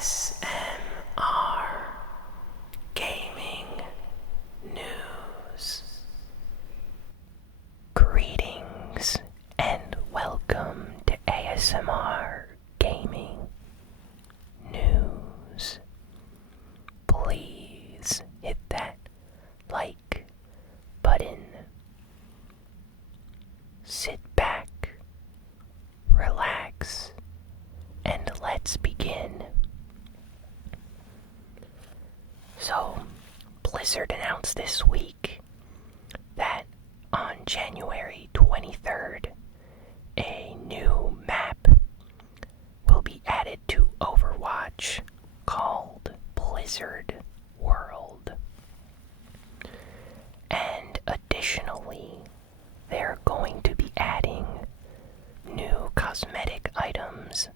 ASMR Gaming News. Greetings and welcome to ASMR Gaming News. Please hit that like button. Sit back, relax, and let's begin. So, Blizzard announced this week that on January 23rd, a new map will be added to Overwatch called Blizzard World. And additionally, they're going to be adding new cosmetic items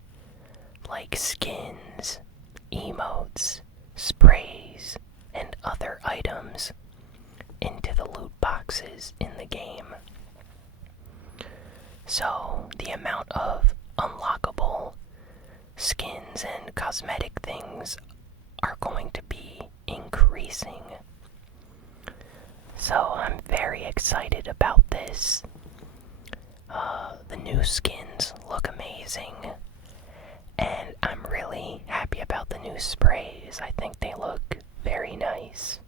like skins, emotes, sprays, and other items into the loot boxes in the game. So the amount of unlockable skins and cosmetic things are going to be increasing. So I'm very excited about this. The new skins look amazing, and I'm really happy about the new sprays. I think they look very nice.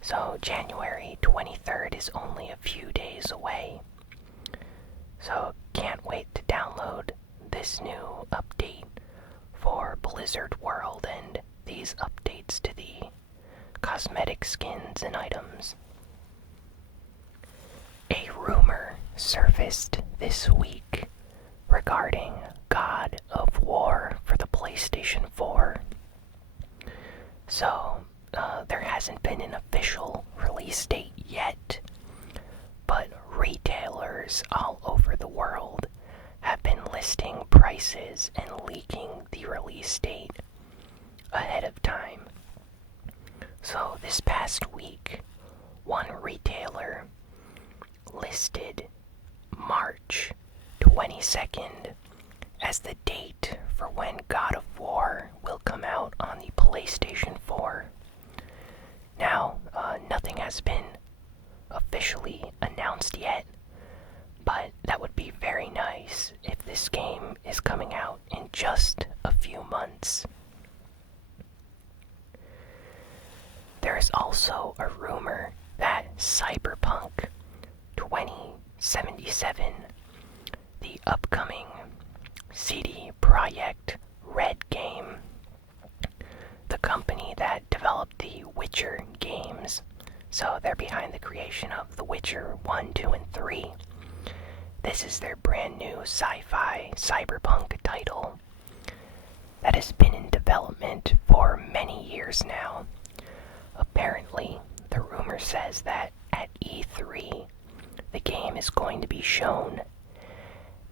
So January 23rd is only a few days away. So can't wait to download this new update for Blizzard World and these updates to the cosmetic skins and items. A rumor surfaced this week regarding God of War for the PlayStation 4. So, there hasn't been an official release date yet, but retailers all over the world have been listing prices and leaking the release date ahead of time. So this past week, one retailer listed March 22nd as the date for when God of War will come out on the PlayStation 4. Now, nothing has been officially announced yet, but that would be very nice if this game is coming out in just a few months. There is also a rumor that Cyberpunk 2077, the upcoming CD Projekt Red game, the company that developed the Witcher games, so they're behind the creation of The Witcher 1, 2, and 3. This is their brand new sci-fi cyberpunk title that has been in development for many years now. Apparently, the rumor says that at E3, the game is going to be shown,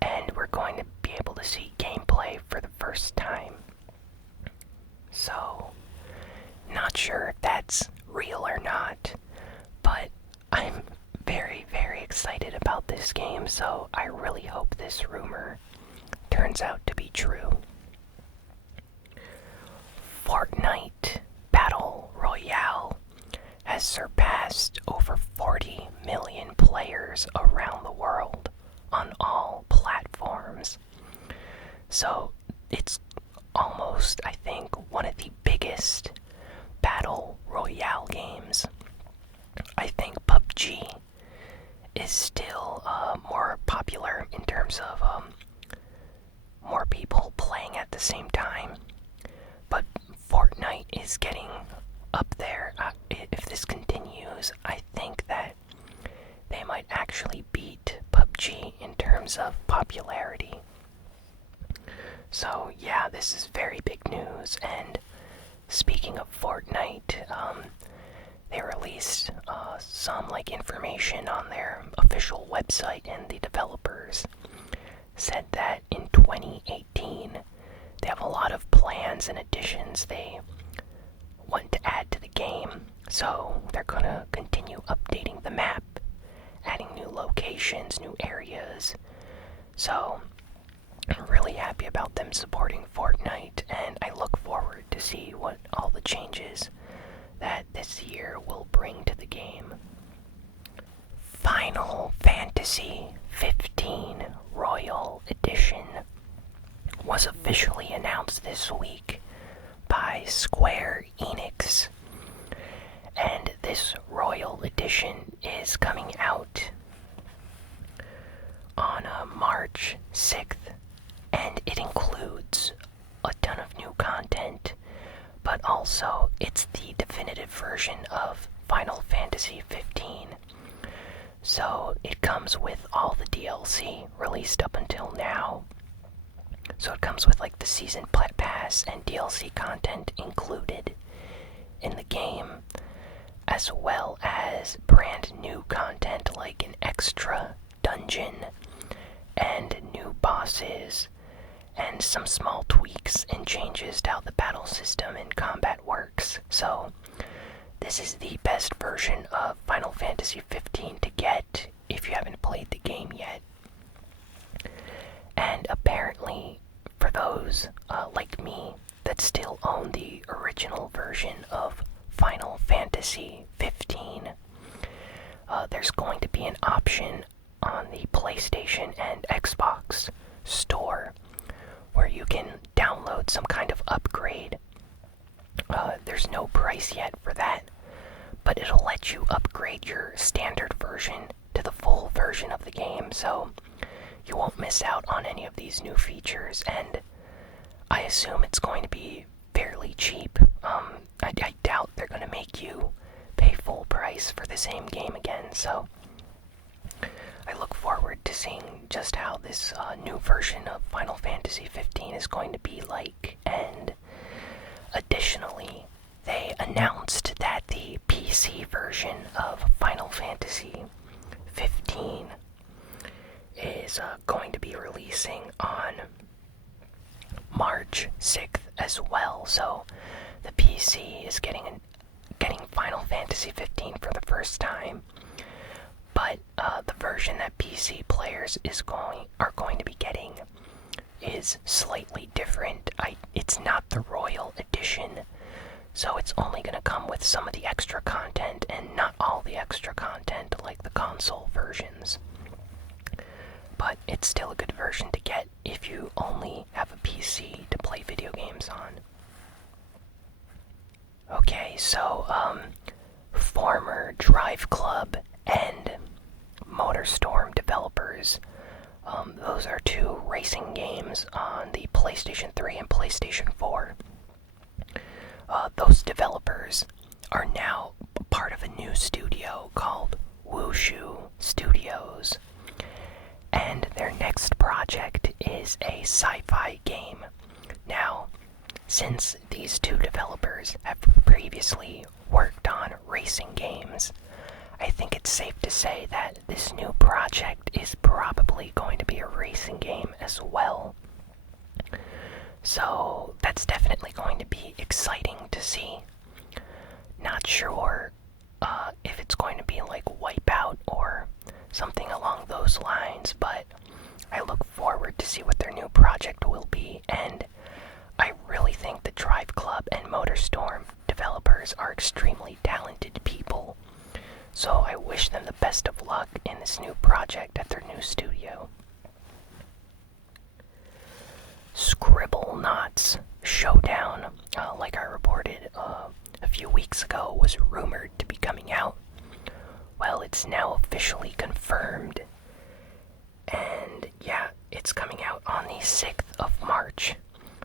and we're going to be able to see gameplay for the first time. So, not sure if that's real or not, but I'm very, very excited about this game, so I really hope this rumor turns out to be true. Fortnite Battle Royale has surpassed over 40 million players around the world on all platforms. So it's almost, I think, one of the biggest Battle Royale games. I think PUBG is still more popular in terms of more people playing at the same time. But Fortnite is getting up there. If this continues, I think that they might actually beat PUBG in terms of popularity. So yeah, this is very big news. And speaking of Fortnite, they released some information on their official website, and the developers said that in 2018 they have a lot of plans and additions they want to add to the game. So they're gonna continue updating the map, adding new locations, new areas. So I'm really happy about them supporting Fortnite, and I look forward to see what all the changes that this year will bring to the game. Final Fantasy 15 Royal Edition was officially announced this week by Square Enix. And this Royal Edition is coming out on March 6th. And it includes a ton of new content, but also it's the definitive version of Final Fantasy 15. So it comes with all the DLC released up until now. So it comes with like the season pass and DLC content included in the game, as well as brand new content like an extra dungeon and new bosses, and some small tweaks and changes to how the battle system and combat works. So this is the best version of Final Fantasy 15 to get if you haven't played the game yet. And apparently, for those like me that still own the original version of Final Fantasy 15, there's going to be an option on the PlayStation and Xbox store where you can download some kind of upgrade. There's no price yet for that, but it'll let you upgrade your standard version to the full version of the game, so you won't miss out on any of these new features, and I assume it's going to be fairly cheap. I doubt they're going to make you pay full price for the same game again, so I look forward to seeing just how this new version of Final Fantasy 15 is going to be like. And additionally, they announced that the PC version of Final Fantasy 15 is going to be releasing on March 6th as well. So the PC is getting Final Fantasy 15 for the first time. But the version that PC players are going to be getting is slightly different. It's not the Royal Edition, so it's only going to come with some of the extra content and not all the extra content like the console versions. But it's still a good version to get if you only have a PC to play video games on. Okay, so former Drive Club and MotorStorm developers, those are two racing games on the PlayStation 3 and PlayStation 4. Those developers are now part of a new studio called Wushu Studios, and their next project is a sci-fi game. Now, since these two developers have previously worked on racing games, I think it's safe to say that this new project is probably going to be a racing game as well. So that's definitely going to be exciting to see. Not sure if it's going to be like Wipeout or something along those lines, but I look forward to see what their new project will be, and I really think the Drive Club and MotorStorm developers are extremely talented people. So I wish them the best of luck in this new project at their new studio. Scribblenauts Showdown, like I reported a few weeks ago, was rumored to be coming out. Well, it's now officially confirmed. And yeah, it's coming out on the 6th of March.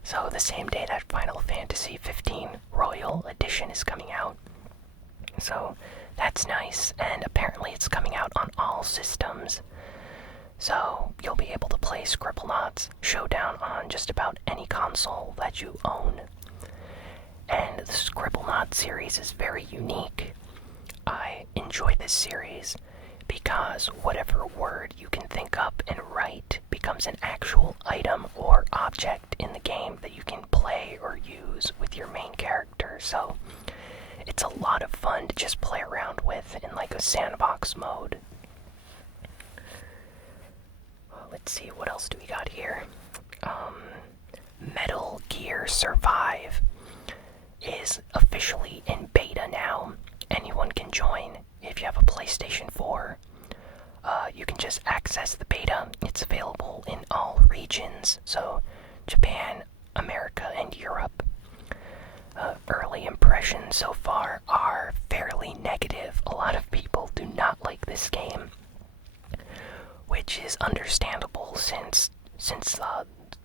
So the same day that Final Fantasy 15 Royal Edition is coming out. So that's nice, and apparently it's coming out on all systems. So you'll be able to play Scribblenauts Showdown on just about any console that you own. And the Scribblenauts series is very unique. I enjoy this series because whatever word you can think up and write becomes an actual item or object in the game that you can play or use with your main character. So it's a lot of fun to just play around with in like a sandbox mode. Let's see, what else do we got here? Survive is officially in beta now. Anyone can join if you have a PlayStation 4. You can just access the beta. It's available in all regions, so Japan, America, and Europe. Early impressions so far are fairly negative. A lot of people do not like this game, which is understandable since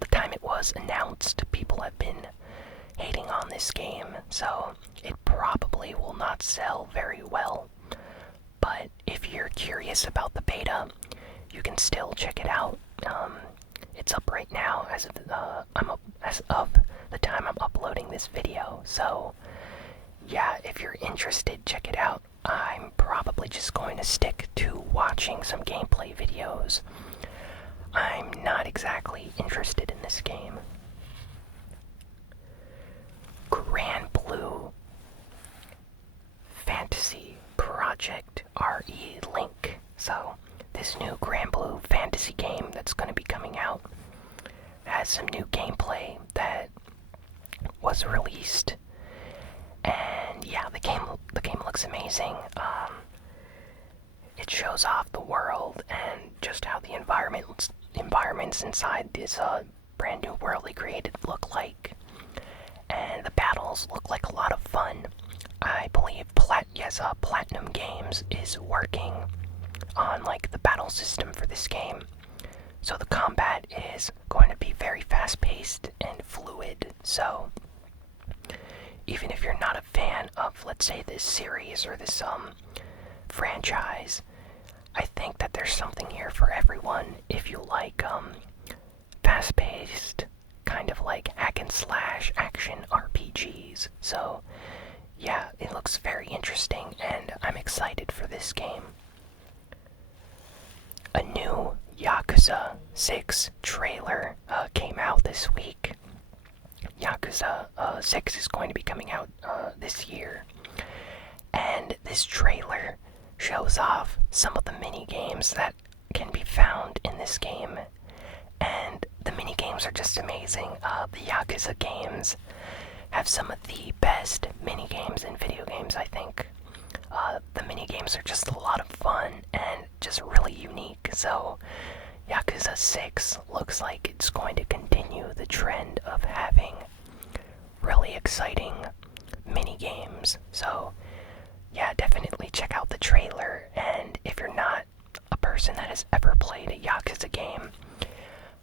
the time it was announced, people have been hating on this game, so it probably will not sell very well. But if you're curious about the beta, you can still check it out. It's up right now as of the time I'm uploading this video. So yeah, if you're interested, check it out. I'm probably just going to stick to watching some gameplay videos. I'm not exactly interested in this game. Bleu Fantasy Project RE Link. So this new Bleu fantasy game that's going to be coming out has some new gameplay that was released, and yeah, the game looks amazing. It shows off the world and just how the environments inside this brand new world they created look like, and the battles look like a lot of fun. I believe Platinum Games is working on like the battle system for this game, so the combat is going to be very fast-paced and fluid. So even if you're not a fan of, let's say, this series or this franchise, I think that there's something here for everyone if you like fast-paced, kind of like hack and slash action RPGs. So yeah, it looks very interesting and I'm excited for this game. A new Yakuza VI trailer came out this week. Yakuza 6 is going to be coming out this year, and this trailer shows off some of the mini-games that can be found in this game, and the mini-games are just amazing. The Yakuza games have some of the best mini-games in video games, I think. The mini-games are just a lot of fun and just really unique, so Yakuza 6 looks like it's going to continue the trend of having really exciting mini-games. So yeah, definitely check out the trailer, and if you're not a person that has ever played a Yakuza game,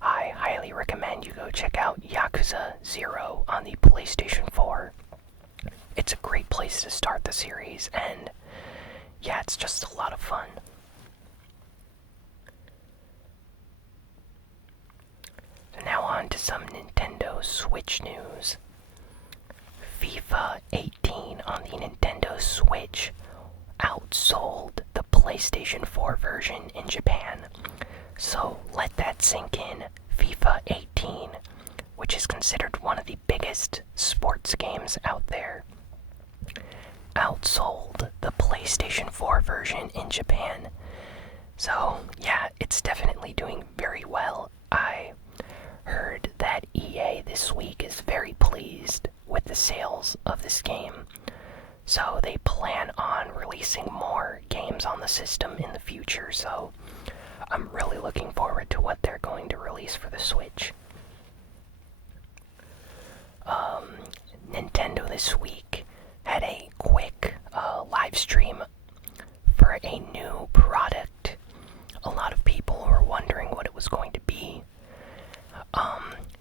I highly recommend you go check out Yakuza 0 on the PlayStation 4. It's a great place to start the series, and yeah, it's just a lot of fun. So now on to some Nintendo Switch news. FIFA 18 on the Nintendo Switch outsold the PlayStation 4 version in Japan. So let that sink in. FIFA 18, which is considered one of the biggest sports games out there, outsold the PlayStation 4 version in Japan. So yeah, it's definitely doing very well. I heard that EA this week is very pleased with the sales of this game, so they plan on releasing more games on the system in the future. So I'm really looking forward to what they're going to release for the Switch. Nintendo this week had a quick live stream for a new product. A lot of people were wondering what it was going to be.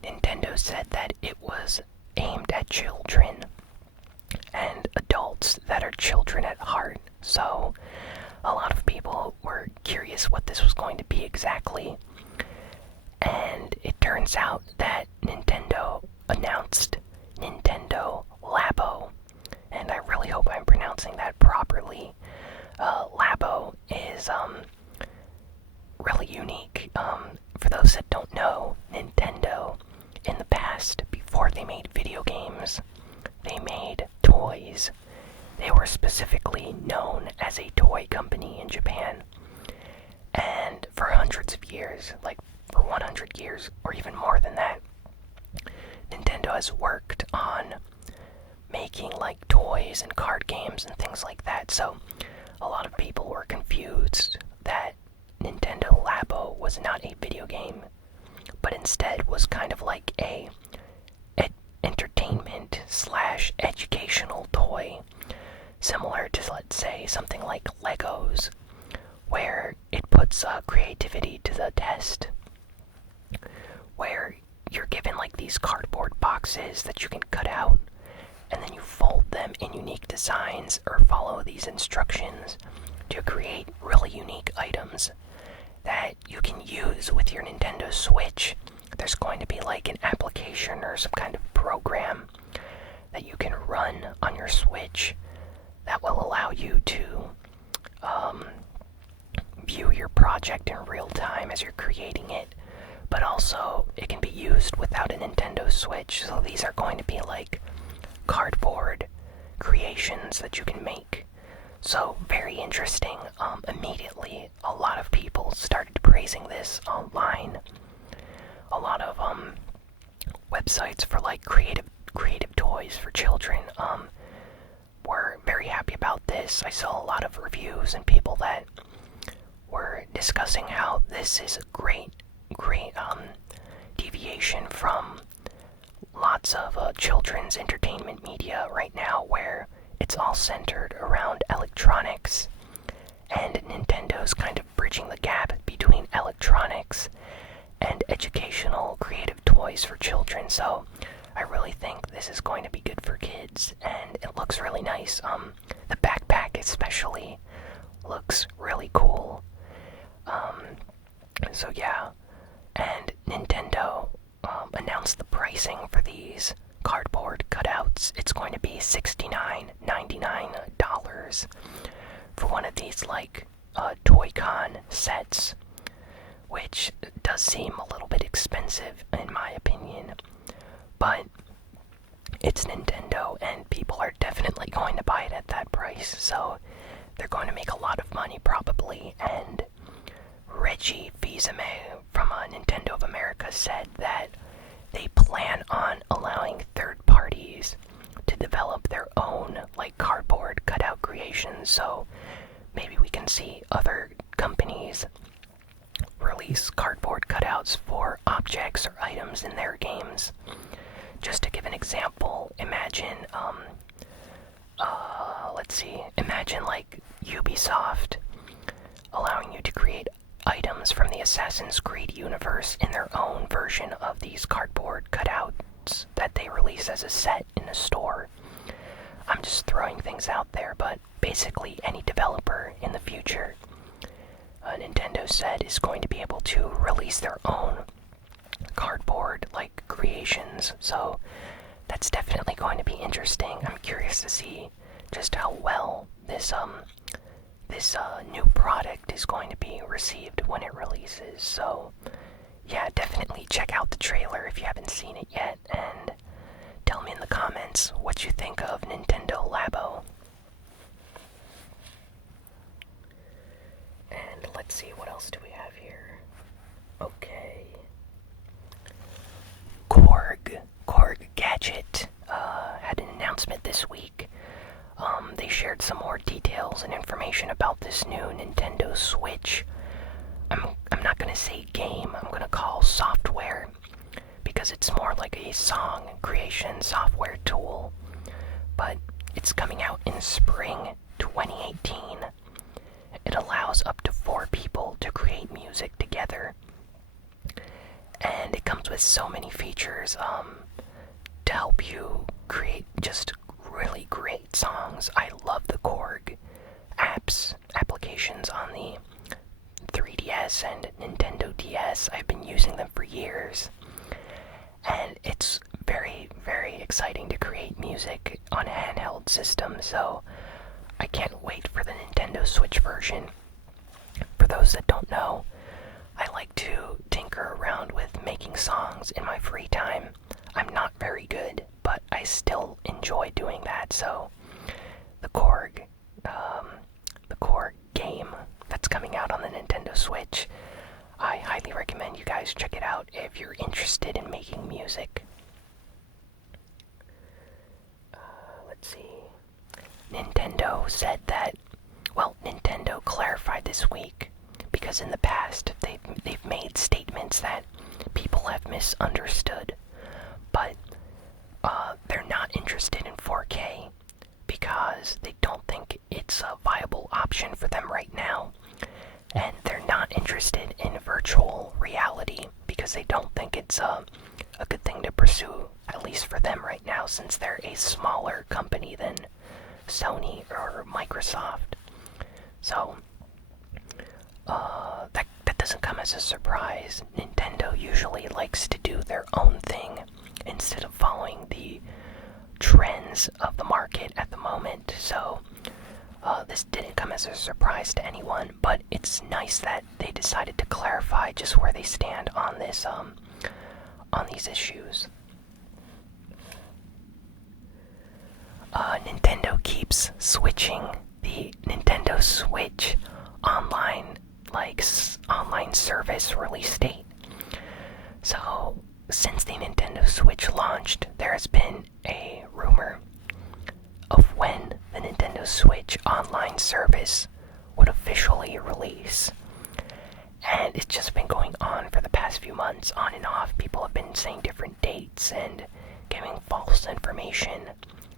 Nintendo said that it was aimed at children and adults that are children at heart. So a lot of people were curious what this was going to be exactly. And it turns out that Nintendo announced Nintendo Labo. And I really hope I'm pronouncing that properly. Labo is really unique. For those that don't know, Nintendo, in the past, before they made video games, they made toys. They were specifically known as a toy company in Japan. And for hundreds of years, like for 100 years or even more than that, Nintendo has worked on making like toys and card games and things like that. So a lot of people were confused that Nintendo Labo was not a video game, but instead was kind of like a entertainment slash educational toy, similar to, let's say, something like Legos, where it puts creativity to the test, where you're given like these cardboard boxes that you can cut out, and then you fold them in unique designs or follow these instructions to create really unique items that you can use with your Nintendo Switch. There's going to be like an application or some kind of program that you can run on your Switch that will allow you to view your project in real time as you're creating it, but also it can be used without a Nintendo Switch. So these are going to be like cardboard creations that you can make. So very interesting. Immediately a lot of people started praising this online. A lot of websites for like creative toys for children were very happy about this. I saw a lot of reviews and people that were discussing how this is a great deviation from lots of children's entertainment media right now, where it's all centered around electronics, and Nintendo's kind of bridging the gap between electronics and educational creative toys for children. So I really think this is going to be good for kids, and it looks really nice. The backpack especially looks really cool. So yeah, and Nintendo announced the pricing for these cardboard cutouts. It's going to be $69.99 for one of these like Toy-Con sets, which does seem a little bit expensive in my opinion, but it's Nintendo and people are definitely going to buy it at that price, so they're going to make a lot of money probably. And Reggie Fils-Aimé from Nintendo of America said that they plan on allowing third parties to develop their own like cardboard cutout creations. So maybe we can see other companies release cardboard cutouts for objects or items in their games. Just to give an example, imagine imagine like Ubisoft allowing you to create items from the Assassin's Creed universe in their own version of these cardboard cutouts that they release as a set in a store. I'm just throwing things out there, but basically any developer in the future, Nintendo said, is going to be able to release their own cardboard like creations. So that's definitely going to be interesting. I'm curious to see just how well this new product is going to be received when it releases. So yeah, definitely check out the trailer if you haven't seen it yet, and tell me in the comments what you think of Nintendo Labo. And let's see, what else do we have here? Okay. Korg Gadget had an announcement this week. They shared some more details and information about this new Nintendo Switch. I'm not gonna say game, I'm gonna call software, because it's more like a song creation software tool. But it's coming out in spring 2018. It allows up to 4 people to create music together. And it comes with so many features to help you create just really great songs. I love the Korg applications on the 3DS and Nintendo DS. I've been using them for years. And it's very, very exciting to create music on a handheld system, so I can't wait for the Nintendo Switch version. For those that don't know, I like to tinker around with making songs in my free time. I'm not very good, but I still enjoy doing that. So the Korg game that's coming out on the Nintendo Switch, I highly recommend you guys check it out if you're interested in making music. said that, well, Nintendo clarified this week, because in the past they've made statements that people have misunderstood, but they're not interested in 4K because they don't think it's a viable option for them right now. And they're not interested in virtual reality because they don't think it's a good thing to pursue, at least for them right now, since they're a smaller company than Sony or Microsoft. So, that doesn't come as a surprise. Nintendo usually likes to do their own thing instead of following the trends of the market at the moment. So, this didn't come as a surprise to anyone, but it's nice that they decided to clarify just where they stand on this, on these issues. Nintendo keeps switching the Nintendo Switch online service release date. So, since the Nintendo Switch launched, there has been a rumor of when the Nintendo Switch online service would officially release. And it's just been going on for the past few months, on and off. People have been saying different dates and giving false information.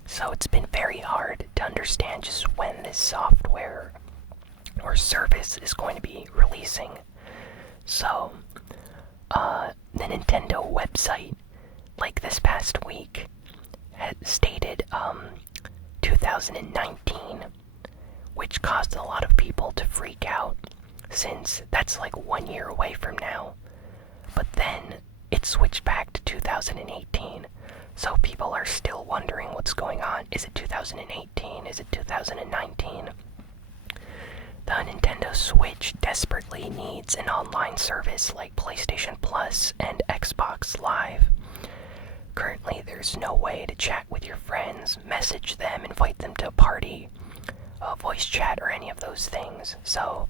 So it's been very hard to understand just when this software or service is going to be releasing. So, the Nintendo website, like this past week, had stated 2019, which caused a lot of people to freak out, since that's like 1 year away from now. But then it switched back to 2018, so people are still wondering what's going on. Is it 2018? Is it 2019? The Nintendo Switch desperately needs an online service like PlayStation Plus and Xbox Live. Currently, there's no way to chat with your friends, message them, invite them to a party, voice chat, or any of those things. So,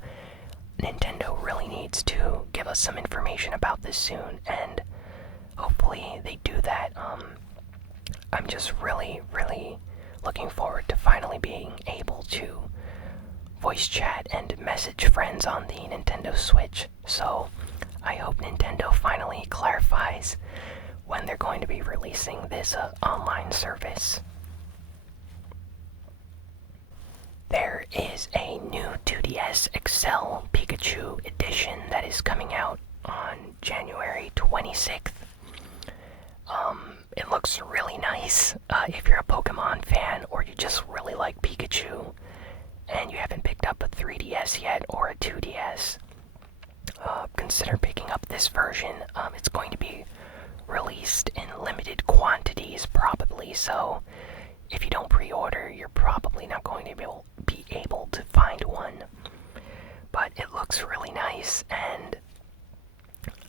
Nintendo really needs to give us some information about this soon, and hopefully they do that. I'm just really, really looking forward to finally being able to voice chat and message friends on the Nintendo Switch. So, I hope Nintendo finally clarifies when they're going to be releasing this online service. There is a new 2DS XL Pikachu edition that is coming out on January 26th. It looks really nice. If you're a Pokemon fan or you just really like Pikachu and you haven't picked up a 3DS yet or a 2DS, consider picking up this version. It's going to be released in limited quantities, probably, so if you don't pre-order, you're probably not going to be able to find one. But it looks really nice, and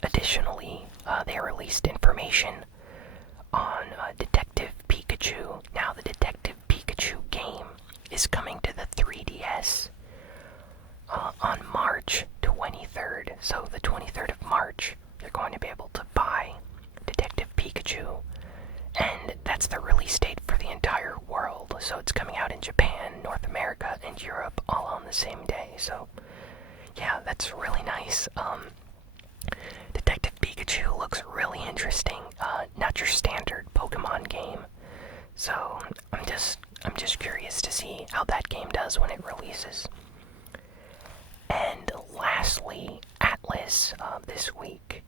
additionally, they released information on Detective Pikachu. Now, the Detective Pikachu game is coming to the 3DS on March 23rd. So the 23rd of March, you're going to be able to buy Detective Pikachu, and that's the release date for the entire world. So it's coming out in Japan, North America, and Europe all on the same day. So yeah, that's really nice. Detective Pikachu looks really interesting. Not your standard Pokemon game. So I'm just curious to see how that game does when it releases. And lastly, Atlas this week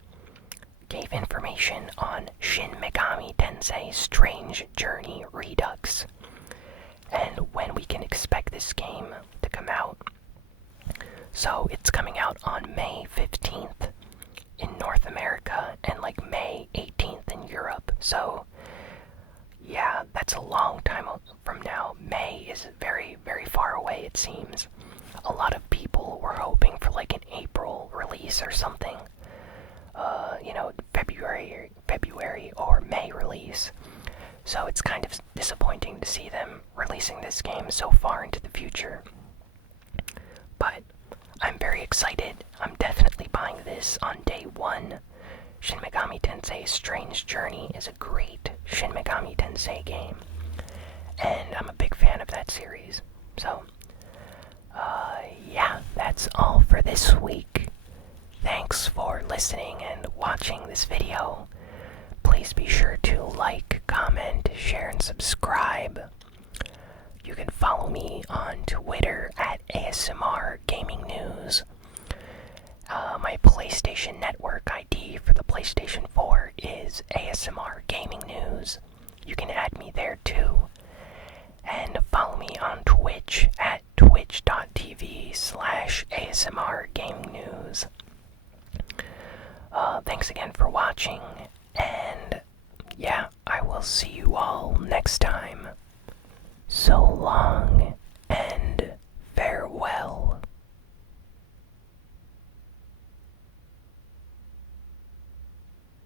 gave information on Shin Megami Tensei Strange Journey Redux, and when we can expect this game to come out. So it's coming out on May 15th in North America and like May 18th in Europe. So yeah, that's a long time from now. May is very, very far away, it seems. A lot of people were hoping for like an April release or something. February or May release. So it's kind of disappointing to see them releasing this game so far into the future. But I'm very excited. I'm definitely buying this on day one. Shin Megami Tensei Strange Journey is a great Shin Megami Tensei game, and I'm a big fan of that series. So Yeah, that's all for this week. Thanks for listening and watching this video. Please be sure to like, comment, share, and subscribe. You can follow me on Twitter at ASMRGamingNews. My PlayStation Network ID for the PlayStation 4 is ASMRGamingNews. You can add me there too. And follow me on Twitch at twitch.tv/ASMRGamingNews. Thanks again for watching, and yeah, I will see you all next time. So long.